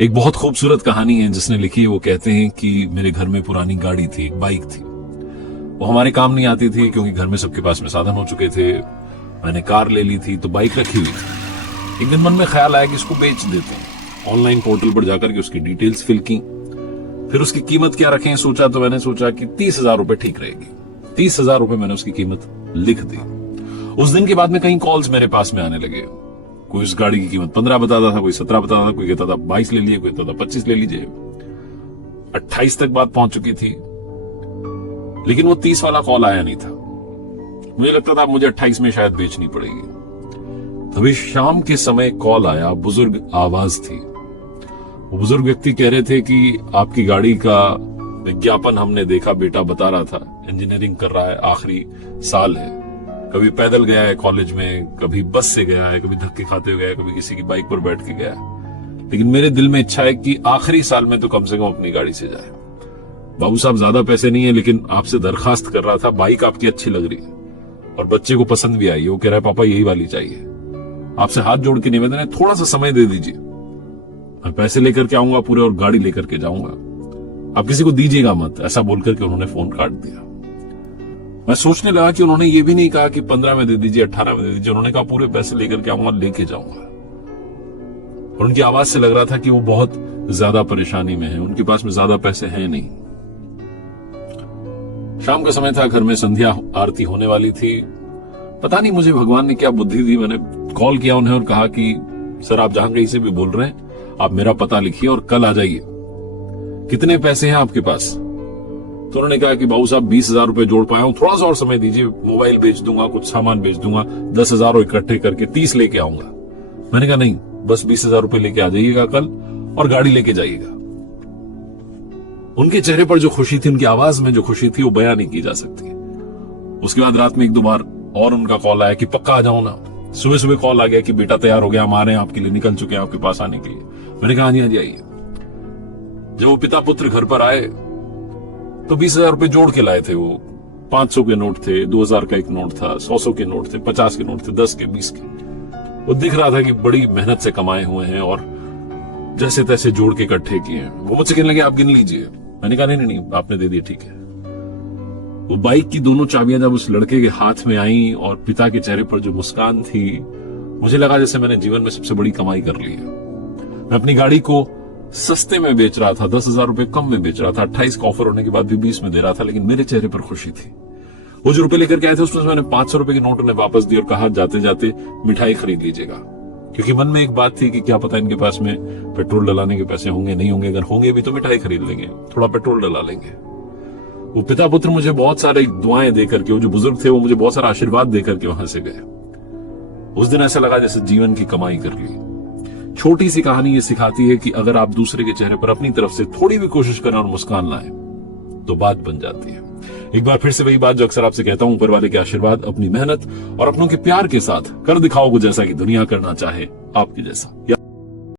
एक बहुत खूबसूरत कहानी है जिसने लिखी है। वो कहते हैं कि मेरे घर में पुरानी गाड़ी थी, एक बाइक थी। वो हमारे काम नहीं आती थी क्योंकि घर में सबके पास में साधन हो चुके थे। मैंने कार ले ली थी तो बाइक रखी हुई थी। एक दिन मन में ख्याल आया कि इसको बेच देते हैं। ऑनलाइन पोर्टल पर जाकर के उसकी डिटेल्स फिल की, फिर उसकी कीमत क्या रखें सोचा तो मैंने सोचा कि 30,000 रुपए ठीक रहेगी। 30,000 रुपए मैंने उसकी कीमत लिख दी। उस दिन के बाद में कई कॉल्स मेरे पास में आने लगे। कोई इस गाड़ी की कीमत 15 बताता था, कोई 17 बताता था, कोई कहता था 22 ले लीजिए, कोई कहता था 25 ले लीजिए। 28 तक बात पहुंच चुकी थी, लेकिन वो 30 वाला कॉल आया नहीं था। मुझे लगता था मुझे 28 में शायद बेचनी पड़ेगी। तभी शाम के समय कॉल आया, बुजुर्ग आवाज थी। वो बुजुर्ग व्यक्ति कह रहे थे कि आपकी गाड़ी का विज्ञापन हमने देखा, बेटा बता रहा था इंजीनियरिंग कर रहा है, आखिरी साल है। कभी पैदल गया है कॉलेज में, कभी बस से गया है, कभी धक्के खाते हुए गया है, कभी किसी की बाइक पर बैठ के गया है। लेकिन मेरे दिल में इच्छा है कि आखिरी साल में तो कम से कम अपनी गाड़ी से जाए। बाबू साहब ज्यादा पैसे नहीं है, लेकिन आपसे दरखास्त कर रहा था, बाइक आपकी अच्छी लग रही है और बच्चे को पसंद भी आई। वो कह रहा है पापा यही वाली चाहिए। आपसे हाथ जोड़ के निवेदन है, थोड़ा सा समय दे दीजिए, मैं पैसे लेकर के आऊंगा पूरे और गाड़ी लेकर के जाऊंगा, आप किसी को दीजिएगा मत। ऐसा बोलकर के उन्होंने फोन काट दिया। मैं सोचने लगा कि उन्होंने ये भी नहीं कहा कि 15 में दे दीजिए, 18 में दे दीजिए। उन्होंने कहा पूरे पैसे लेकर के आऊंगा, लेके जाऊंगा। और उनकी आवाज से लग रहा था कि वो बहुत ज्यादा परेशानी में है, उनके पास में ज्यादा पैसे हैं नहीं। शाम का समय था, घर में संध्या आरती होने वाली थी। पता नहीं मुझे भगवान ने क्या बुद्धि दी। मैंने कॉल किया उन्हें और कहा कि सर आप जहां कहीं से भी बोल रहे हैं, आप मेरा पता लिखिए और कल आ जाइए। कितने पैसे हैं आपके पास? तो उन्होंने कहा कि बाबू साहब 20,000 रुपए जोड़ पाया हूं, थोड़ा सा और समय दीजिए, मोबाइल बेच दूंगा, कुछ सामान बेच दूंगा, 10,000 इकट्ठे करके 30 लेके आऊंगा। मैंने कहा नहीं, बस 20,000 रुपए लेके आ जाइएगा कल और गाड़ी लेके जाइएगा। उनके चेहरे पर जो खुशी थी, उनकी आवाज में जो खुशी थी, वो बयां नहीं की जा सकती। उसके बाद रात में एक दो बार और उनका कॉल आया कि पक्का आ जाओ ना। सुबह सुबह कॉल आ गया कि बेटा तैयार हो गया, हम आ रहे हैं आपके लिए, निकल चुके हैं आपके पास आने के लिए। मैंने कहा हाँ जी आइए। जब वो पिता पुत्र घर पर आए तो 20,000 रुपए जोड़ के लाए थे। वो 500 के नोट थे, 2,000 का एक नोट था, 100 के नोट थे, 50 के नोट थे, 10 के, 20 के। वो दिख रहा था कि बड़ी मेहनत से कमाए हुए हैं और जैसे तैसे जोड़ के इकट्ठे किए हैं। वो मुझसे कहने लगे आप गिन लीजिए। मैंने कहा नहीं, आपने दे दिए, ठीक है। वो बाइक की दोनों चाबियां जब उस लड़के के हाथ में आई और पिता के चेहरे पर जो मुस्कान थी, मुझे लगा जैसे मैंने जीवन में सबसे बड़ी कमाई कर ली है। मैं अपनी गाड़ी को सस्ते में बेच रहा था, 10,000 रुपए कम में बेच रहा था, 28 का ऑफर होने के बाद भी 20 में दे रहा था, लेकिन मेरे चेहरे पर खुशी थी। वो जो रुपए लेकर के आए थे उसमें मैंने 500 रुपए के नोट उन्हें वापस दिए और कहा जाते जाते मिठाई खरीद लीजिएगा। क्योंकि मन में एक बात थी कि क्या पता इनके पास में पेट्रोल डलाने के पैसे होंगे, नहीं होंगे। अगर होंगे भी तो मिठाई खरीद लेंगे, थोड़ा पेट्रोल डला लेंगे। वो पिता पुत्र मुझे बहुत सारे दुआएं देकर के, वो जो बुजुर्ग थे वो मुझे बहुत सारा आशीर्वाद देकर के वहां से गए। उस दिन ऐसा लगा जैसे जीवन की कमाई कर ली। छोटी सी कहानी ये सिखाती है कि अगर आप दूसरे के चेहरे पर अपनी तरफ से थोड़ी भी कोशिश करें और मुस्कान लाएं तो बात बन जाती है। एक बार फिर से वही बात जो अक्सर आपसे कहता हूं, ऊपर वाले के आशीर्वाद, अपनी मेहनत और अपनों के प्यार के साथ कर दिखाओ कुछ ऐसा कि दुनिया करना चाहे आपके जैसा।